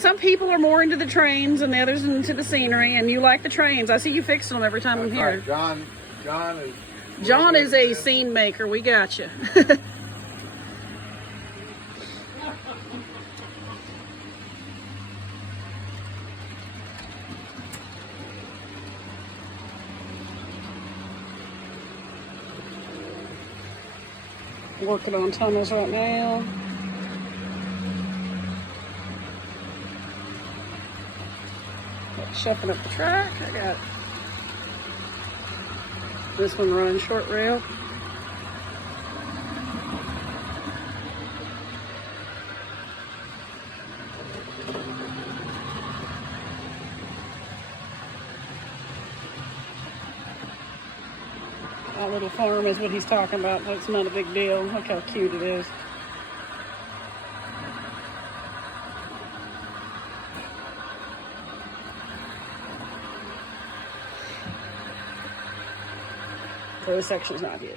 some people are more into the trains and the others into the scenery, and you like the trains. I see you fixing them every time I'm here. Right. John is a scene maker. We got you. Working on tunnels right now. Shuffling up the track. I got this one running short rail. That little farm is what he's talking about. That's not a big deal. Look how cute it is. So this section's not used.